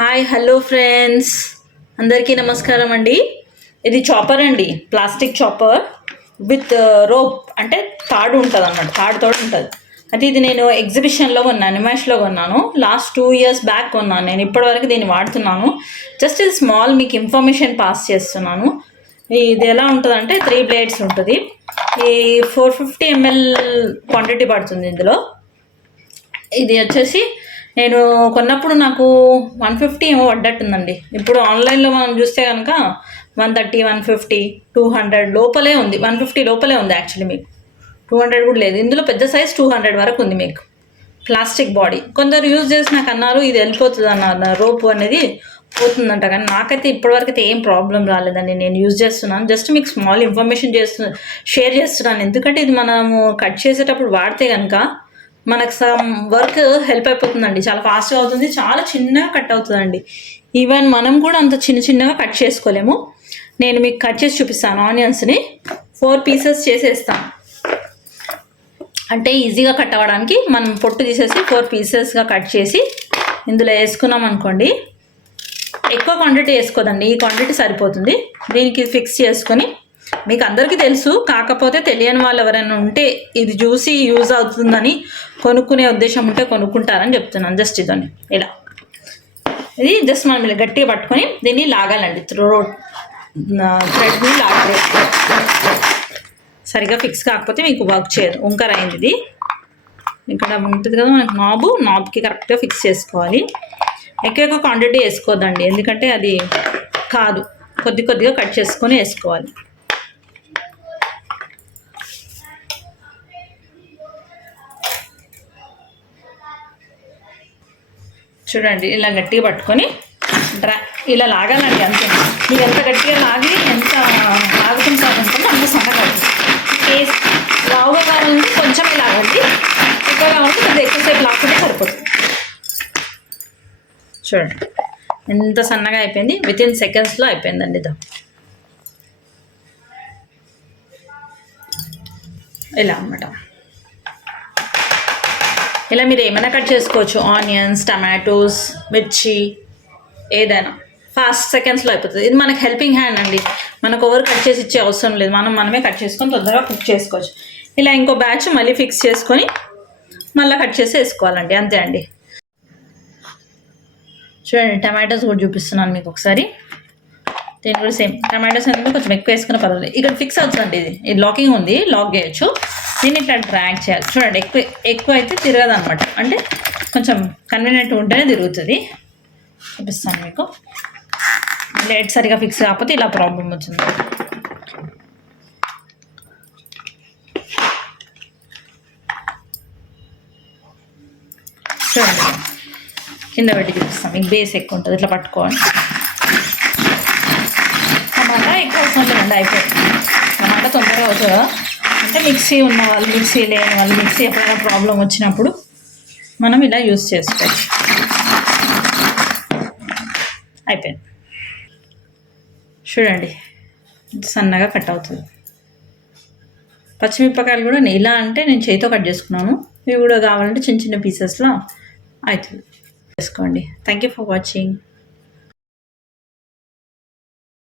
Hi hello friends, అందరికీ నమస్కారం అండి. ఇది చాపర్ అండి, ప్లాస్టిక్ చాపర్ విత్ రోప్, అంటే తాడు ఉంటుంది అన్నమాట, తాడుతో ఉంటుంది. అయితే ఇది నేను ఎగ్జిబిషన్లో కొన్నాను, నిమాష్లో కొన్నాను. లాస్ట్ 2 years బ్యాక్ కొన్నాను. నేను ఇప్పటివరకు దీన్ని వాడుతున్నాను. జస్ట్ ఇది స్మాల్ మీకు ఇన్ఫర్మేషన్ పాస్ చేస్తున్నాను. ఇది ఎలా ఉంటుందంటే 3 blades ఉంటుంది. ఈ 450 ml క్వాంటిటీ పడుతుంది ఇందులో. ఇది వచ్చేసి నేను కొన్నప్పుడు నాకు 150 ఏమో పడ్డట్టుందండి. ఇప్పుడు ఆన్లైన్లో మనం చూస్తే కనుక 130, 150, 200 లోపలే ఉంది. 150 లోపలే ఉంది యాక్చువల్లీ. మీకు 200 కూడా లేదు. ఇందులో పెద్ద సైజ్ 200 వరకు ఉంది మీకు. Plastic body. కొందరు యూజ్ చేసి నాకు అన్నారు ఇది వెళ్ళిపోతుంది అన్నారు, రోపు అనేది పోతుందంట. కానీ నాకైతే ఇప్పటివరకు అయితే ఏం ప్రాబ్లం రాలేదండి. నేను యూజ్ చేస్తున్నాను. జస్ట్ మీకు స్మాల్ ఇన్ఫర్మేషన్ షేర్ చేస్తున్నాను. ఎందుకంటే ఇది మనము కట్ చేసేటప్పుడు వాడితే కనుక మనకు సమ్ వర్క్ హెల్ప్ అయిపోతుందండి. చాలా ఫాస్ట్గా అవుతుంది, చాలా చిన్నగా కట్ అవుతుందండి. ఈవెన్ మనం కూడా అంత చిన్నగా కట్ చేసుకోలేము. నేను మీకు కట్ చేసి చూపిస్తాను. ఆనియన్స్ని 4 pieces చేసేస్తాను, అంటే ఈజీగా కట్ అవ్వడానికి. మనం పొట్టు తీసేసి 4 piecesగా కట్ చేసి ఇందులో వేసుకున్నాం అనుకోండి. ఎక్కువ క్వాంటిటీ వేసుకోదండి, ఈ క్వాంటిటీ సరిపోతుంది. దీనికి ఫిక్స్ చేసుకొని, మీకు అందరికీ తెలుసు, కాకపోతే తెలియని వాళ్ళు ఎవరైనా ఉంటే ఇది చూసి యూజ్ అవుతుందని కొనుక్కునే ఉద్దేశం ఉంటే కొనుక్కుంటారని చెప్తున్నాను. జస్ట్ ఇదని ఇలా ఇది జస్ట్ మనం ఇలా గట్టిగా పట్టుకొని దీన్ని లాగాలండి. థ్రెడ్ని లాగాలి. సరిగా ఫిక్స్ కాకపోతే మీకు వర్క్ చేయదు. వంకర అయింది ఇది. ఇక్కడ ఉంటుంది కదా మనకు నాబ్కి కరెక్ట్గా ఫిక్స్ చేసుకోవాలి. ఎక్కువ క్వాంటిటీ వేసుకోవద్దండి, ఎందుకంటే అది కాదు. కొద్దిగా కట్ చేసుకొని వేసుకోవాలి. చూడండి, ఇలా గట్టిగా పట్టుకొని ఇలా లాగాలండి. అంతే. మీరు ఎంత గట్టిగా లాగి ఎంత లాగుతుంటారనుకుంటే అంత సన్నగా అవుతుంది. లావుగా కావాలంటే కొంచెమే లాగండి, ఎక్కువ కావాలంటే కొద్దిగా ఎక్కువసేపు లాక్కుంటే సరిపోతుంది. చూడండి ఎంత సన్నగా అయిపోయింది. వితిన్ సెకండ్స్లో అయిపోయిందండి. ఇది ఇలా అన్నమాట. ఇలా మీరు ఏమైనా కట్ చేసుకోవచ్చు. ఆనియన్స్, టమాటోస్, మిర్చి, ఏదైనా ఫాస్ట్ సెకండ్స్లో అయిపోతుంది. ఇది మనకు హెల్పింగ్ హ్యాండ్ అండి. మనకు ఓవర్ కట్ చేసి ఇచ్చే అవసరం లేదు. మనమే కట్ చేసుకొని తొందరగా కుక్ చేసుకోవచ్చు. ఇలా ఇంకో బ్యాచ్ మళ్ళీ ఫిక్స్ చేసుకొని మళ్ళీ కట్ చేసి వేసుకోవాలండి. అంతే అండి. చూడండి, టమాటోస్ కూడా చూపిస్తున్నాను మీకు ఒకసారి. దీని కూడా సేమ్. టమాటోస్ ఎందుకు కొంచెం ఎక్కువ వేసుకున్న పర్వాలేదు. ఇక్కడ ఫిక్స్ అవుతుందండి. ఇది లాకింగ్ ఉంది, లాక్ చేయొచ్చు. దీన్ని ఇట్లా డ్రాగ్ చేయాలి. చూడండి, ఎక్కువ అయితే తిరగదు అనమాట. అంటే కొంచెం కన్వీనియంట్ ఉంటేనే తిరుగుతుంది. చూపిస్తాను మీకు. లైట్ సరిగా ఫిక్స్ కాకపోతే ఇలా ప్రాబ్లం వచ్చింది. చూడండి, కింద పెట్టి చూపిస్తాం. మీకు బేస్ ఎక్కువ ఉంటుంది, ఇట్లా పట్టుకోవాలి. టమాటా ఎక్కువ అవసరం లేదండి, అయిపోయింది. టమాటా తొందరగా అవుతుందా అంటే మిక్సీ ఉన్న వాళ్ళు, మిక్సీ లేని వాళ్ళు, మిక్సీ ఎప్పుడైనా ప్రాబ్లం వచ్చినప్పుడు మనం ఇలా యూజ్ చేసుకోవచ్చు. అయిపోయింది. చూడండి, సన్నగా కట్ అవుతుంది. పచ్చిమిరపకాయలు కూడా ఇలా అంటే నేను చేతితో కట్ చేసుకున్నాను. ఇవి కూడా కావాలంటే చిన్న పీసెస్లో అవుతుంది. చేసుకోండి. Thank you for watching.